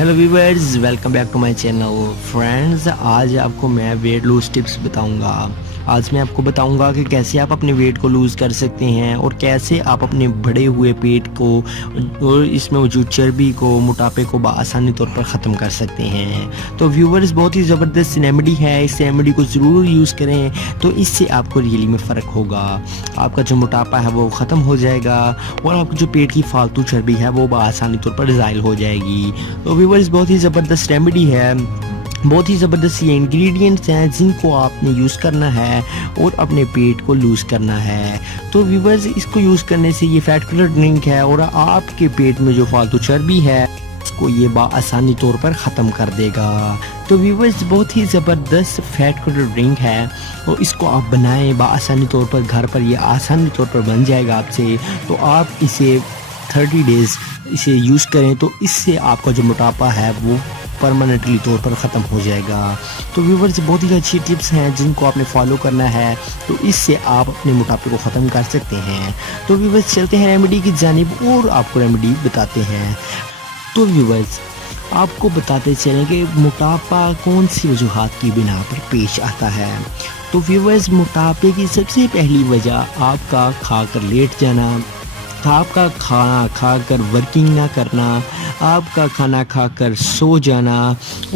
Hello viewers, welcome back to my channel. Friends, आज आपको मैं वेट लूज टिप्स बताऊंगा। आज मैं आपको बताऊंगा कि कैसे आप अपने वेट को लूज़ कर सकते हैं और कैसे आप अपने बढ़े हुए पेट को और इसमें मौजूद चर्बी को, मोटापे को आसानी तौर पर ख़त्म कर सकते हैं। तो व्यूअर्स, बहुत ही ज़बरदस्त रेमेडी है, इस रेमेडी को ज़रूर यूज़ करें तो इससे आपको रियली में फ़र्क होगा। आपका जो मोटापा है वो ख़त्म हो जाएगा और आपकी जो पेट की फालतू चर्बी है वो आसानी तौर पर ज़ाइल हो जाएगी। तो व्यूअर्स, बहुत ही ज़बरदस्त रेमेडी है, बहुत ही ज़बरदस्त ये इंग्रेडिएंट्स हैं जिनको आपने यूज़ करना है और अपने पेट को लूज़ करना है। तो व्यूअर्स, इसको यूज़ करने से ये फैट कलर ड्रिंक है और आपके पेट में जो फालतू चर्बी है इसको ये आसानी तौर पर ख़त्म कर देगा। तो व्यूअर्स, बहुत ही ज़बरदस्त फैट कलर ड्रिंक है और इसको आप बनाएं आसानी तौर पर घर पर, ये आसानी तौर पर बन जाएगा आपसे। तो आप इसे 30 डेज़ इसे यूज़ करें तो इससे आपका जो मोटापा है वो परमानेंटली तौर पर ख़त्म हो जाएगा। तो व्यूअर्स, बहुत ही अच्छी टिप्स हैं जिनको आपने फॉलो करना है तो इससे आप अपने मोटापे को ख़त्म कर सकते हैं। तो व्यूअर्स, चलते हैं रेमेडी की जानिब और आपको रेमेडी बताते हैं। तो व्यूअर्स, आपको बताते चलें कि मोटापा कौन सी वजूहात की बिना पर पेश आता है। तो व्यूअर्स, मोटापे की सबसे पहली वजह आपका खाकर लेट जाना, आपका खाना खाकर वर्किंग ना करना, आपका खाना खाकर सो जाना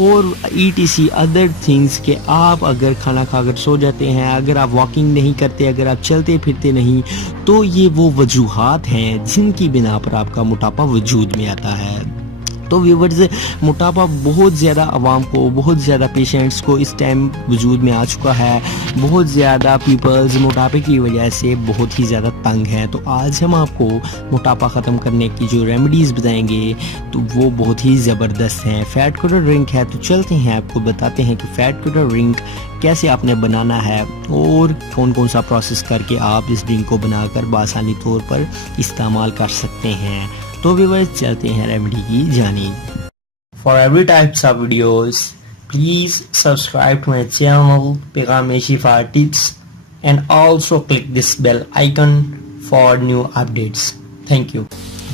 और ETC अदर थिंग्स के आप अगर खाना खाकर सो जाते हैं, अगर आप वॉकिंग नहीं करते, अगर आप चलते फिरते नहीं, तो ये वो वजूहात हैं जिनकी बिना पर आपका मोटापा वजूद में आता है। तो व्यूअर्स, मोटापा बहुत ज़्यादा आवाम को, बहुत ज़्यादा पेशेंट्स को इस टाइम वजूद में आ चुका है। बहुत ज़्यादा पीपल्स मोटापे की वजह से बहुत ही ज़्यादा तंग हैं। तो आज हम आपको मोटापा ख़त्म करने की जो रेमेडीज़ बताएंगे तो वो बहुत ही ज़बरदस्त हैं। फैट कटर ड्रिंक है, तो चलते हैं आपको बताते हैं कि फ़ैट कटर ड्रिंक कैसे आपने बनाना है और कौन कौन सा प्रोसेस करके आप इस ड्रिंक को बनाकर बासानी तौर पर इस्तेमाल कर सकते हैं। तो व्यूअर्स, चलते हैं रेमेडी की जानिब। For every types of videos please subscribe to my channel Paigham Shifa tips and also click this bell icon for new updates. Thank you.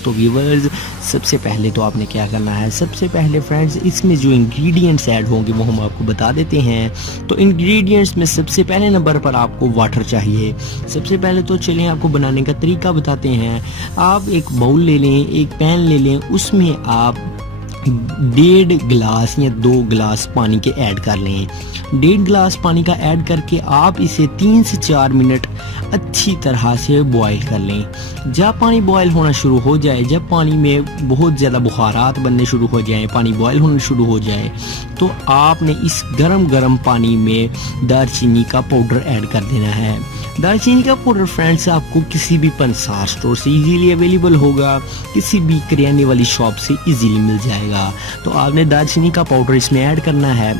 तो व्यूअर्स, सबसे पहले तो आपने क्या करना है, सबसे पहले फ्रेंड्स इसमें जो इंग्रेडिएंट्स ऐड होंगे वो हम आपको बता देते हैं। तो इंग्रेडिएंट्स में सबसे पहले नंबर पर आपको वाटर चाहिए। सबसे पहले तो चलिए आपको बनाने का तरीका बताते हैं। आप एक बाउल ले लें, एक पैन ले लें, उसमें आप 1.5 गिलास या 2 गिलास पानी के ऐड कर लें। 1.5 गिलास पानी का ऐड करके आप इसे 3 से 4 मिनट अच्छी तरह से बॉईल कर लें। जब पानी बॉईल होना शुरू हो जाए, जब पानी में बहुत ज़्यादा बुखारात बनने शुरू हो जाए, पानी बॉईल होना शुरू हो जाए, तो आपने इस गरम पानी में दालचीनी का पाउडर ऐड कर देना है। दालचीनी का पाउडर फ्रेंड्स आपको किसी भी पंसार स्टोर से इजीली अवेलेबल होगा, किसी भी करियाने वाली शॉप से इजीली मिल जाएगा। तो आपने दालचीनी का पाउडर इसमें ऐड करना है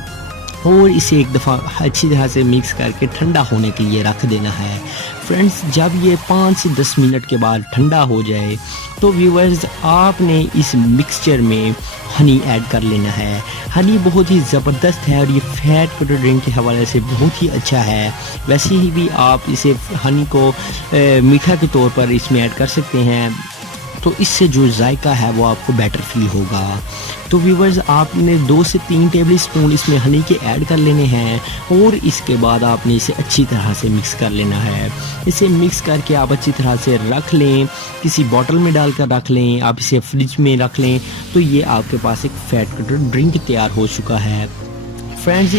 और इसे एक दफ़ा अच्छी तरह से मिक्स करके ठंडा होने के लिए रख देना है। फ्रेंड्स, जब ये 5 से 10 मिनट के बाद ठंडा हो जाए तो व्यूअर्स, आपने इस मिक्सचर में हनी ऐड कर लेना है। हनी बहुत ही ज़बरदस्त है और ये फैट कटर ड्रिंक के हवाले से बहुत ही अच्छा है। वैसे ही भी आप इसे हनी को मीठा के तौर पर इसमें ऐड कर सकते हैं, तो इससे जो जायका है वो आपको बेटर फील होगा। तो व्यूअर्स, आपने 2 से 3 टेबल स्पून इसमें हनी के ऐड कर लेने हैं और इसके बाद आपने इसे अच्छी तरह से मिक्स कर लेना है। इसे मिक्स करके आप अच्छी तरह से रख लें, किसी बॉटल में डालकर रख लें, आप इसे फ्रिज में रख लें, तो ये आपके पास एक फैट कटर ड्रिंक तैयार हो चुका है। फ्रेंड्स,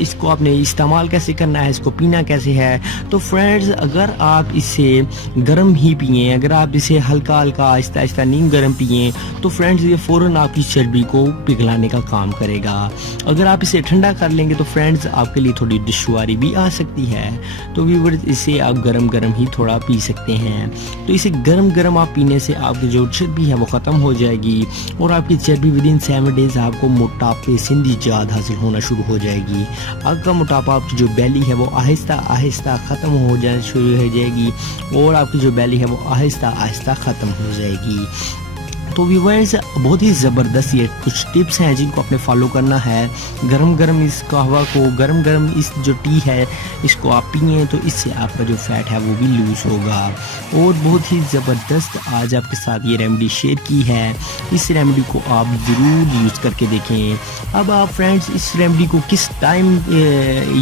इसको आपने इस्तेमाल कैसे करना है, इसको पीना कैसे है। तो फ्रेंड्स, अगर आप इसे गर्म ही पिएं, अगर आप इसे हल्का हल्का आहिस्ता आहिस्ता नीम गर्म पिएं, तो फ्रेंड्स ये फ़ौरन आपकी चर्बी को पिघलाने का काम करेगा। अगर आप इसे ठंडा कर लेंगे तो फ्रेंड्स आपके लिए थोड़ी दुश्वारी भी आ सकती है। तो व्यूअर्स, इसे आप गरम ही थोड़ा पी सकते हैं। तो इसे गरम आप पीने से आपकी जो चर्बी है वो ख़त्म हो जाएगी और आपकी चर्बी विदिन 7 डेज आपको मोटापे से निजात हासिल होना शुरू हो जाएगी। आपका मोटापा, आपकी जो बैली है वो आहिस्ता आहिस्ता ख़त्म हो जाना शुरू हो जाएगी और आपकी जो बैली है वो आहिस्ता आहिस्ता ख़त्म हो जाएगी। तो व्यूअर्स बहुत ही ज़बरदस्त ये कुछ टिप्स हैं जिनको आपने फॉलो करना है। गरम गरम इस कहवा को, गरम गरम इस जो टी है इसको आप पिए तो इससे आपका जो फैट है वो भी लूज़ होगा। और बहुत ही ज़बरदस्त आज आपके साथ ये रेमेडी शेयर की है। इस रेमेडी को आप ज़रूर यूज़ करके देखें। अब आप फ्रेंड्स इस रेमेडी को किस टाइम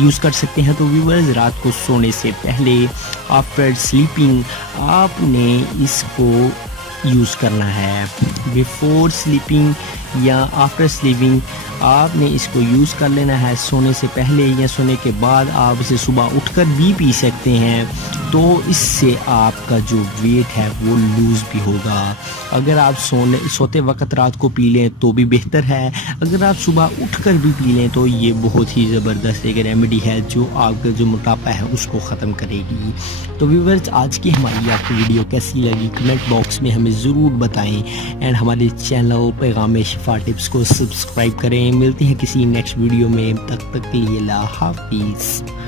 यूज़ कर सकते हैं, तो व्यूअर्स रात को सोने से पहले आफ्टर स्लीपिंग आपने इसको यूज़ करना है। बिफोर स्लीपिंग या आफ्टर स्लीपिंग आपने इसको यूज़ कर लेना है। सोने से पहले या सोने के बाद आप इसे सुबह उठकर भी पी सकते हैं, तो इससे आपका जो वेट है वो लूज़ भी होगा। अगर आप सोते वक्त रात को पी लें तो भी बेहतर है, अगर आप सुबह उठकर भी पी लें तो ये बहुत ही ज़बरदस्त एक रेमेडी है जो आपका जो मोटापा है उसको ख़त्म करेगी। तो व्यूअर्स आज की हमारी आपको वीडियो कैसी लगी कमेंट बॉक्स में हमें ज़रूर बताएं एंड हमारे चैनल पैगाम शिफा टिप्स को सब्सक्राइब करें। मिलते हैं किसी नेक्स्ट वीडियो में, तब तक के लिए अल्लाह हाफिज़।